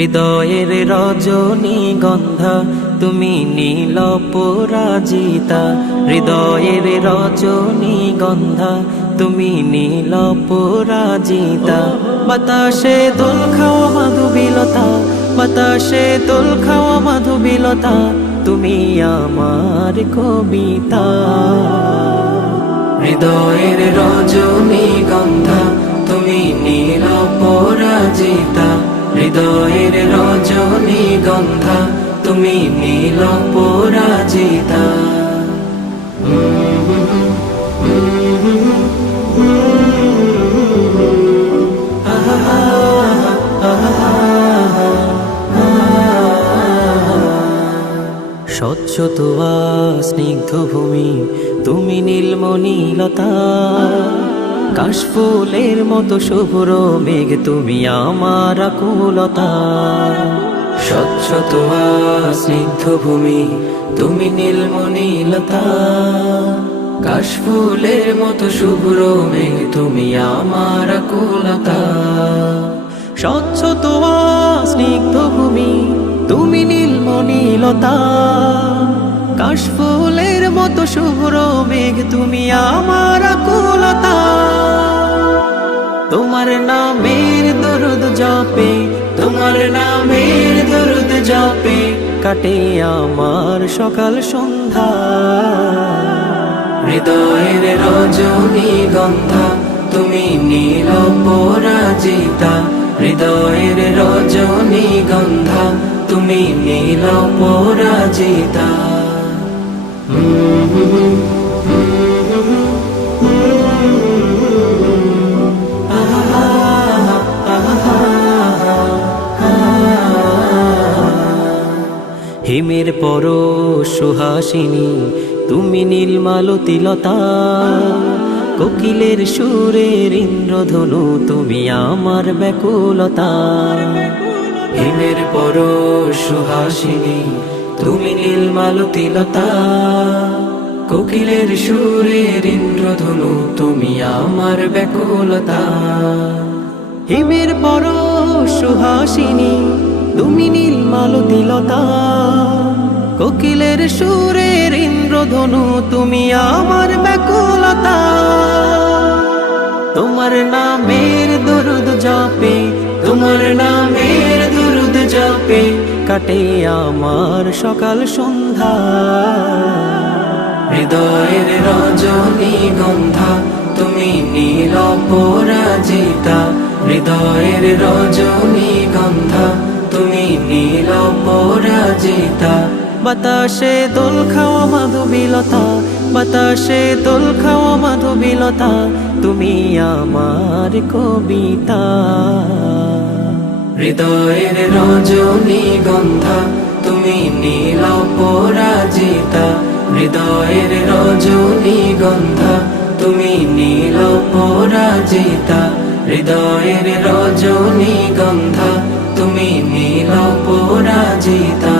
হৃদয়ের রজনীগন্ধা তুমি নীল পরাজিতা, হৃদয়ের রজনীগন্ধা তুমি নীল পরাজিতা। বাতাসে দোল খাওয়া মাধুবিলতা, বাতাসে দোল খাওয়া মাধুবিলতা, তুমি আমার কবিতা। হৃদয়ের রজনীগন্ধা তুমি নীল পরাজিতা, হৃদয়ের রজনীগন্ধা তুমি নীল পরাজিতা। স্বচ্ছ তোয়া স্নিগ্ধ ভূমি তুমি নীলমণিলতা, কাশফুলের মতো শুভ্র মেঘ তুমি আমার আকুলতা। স্বচ্ছ তোয়া স্নিগ্ধ ভূমি তুমি নীলমণিলতা, কাশফুলের মতো শুভ্র মেঘ তুমি আমার আকুলতা। স্বচ্ছ তোয়া স্নিগ্ধ ভূমি তুমি নীলমণিলতা, কাশফুলের মতো শুভ্র মেঘ তুমি আমার আকুলতা। তোমার নামের দরুদ জপে, তোমার নামের দরুদ জপে কাটে আমার সকাল সন্ধ্যা। হৃদয়ের রজনীগন্ধা তুমি নীল পরাজিতা, হৃদয়ের রজনীগন্ধা তুমি নীল পরাজিতা। হিমের পর সুহাসিনী তুমি নীলমালতিলতা, কোকিলের সুরের ইন্দ্রধনু তুমি আমার ব্যাকুলতা। হিমের পর সুহাসিনী তুমি নীলমালতিলতা, কোকিলের সুরের ইন্দ্রধনু তুমি আমার ব্যাকুলতা। হিমের পর সুহাসিনী তুমি নীলমালতিলতা, কোকিলের সুরের ইন্দ্রধনু তুমি আমার ব্যাকুলতা। তোমার নামের দরুদ জপে, তোমার নামের দরুদ জপে কাটে আমার সকাল সন্ধ্যা। হৃদয়ের রজনীগন্ধা তুমি নীল পরাজিতা, হৃদয়ের রজনীগন্ধা তুমি নীল পরাজিতা। বাতাসে দোল খাওয়া মাধুবিলতা, বাতাসে দোল খাওয়া মাধুবিলতা, তুমি আমার কবিতা। হৃদয়ের রজনীগন্ধা তুমি নীল পরাজিতা, হৃদয়ের রজনীগন্ধা তুমি নীল পরাজিতা, হৃদয়ের রজনীগন্ধা তুমি নীল পরাজিতা।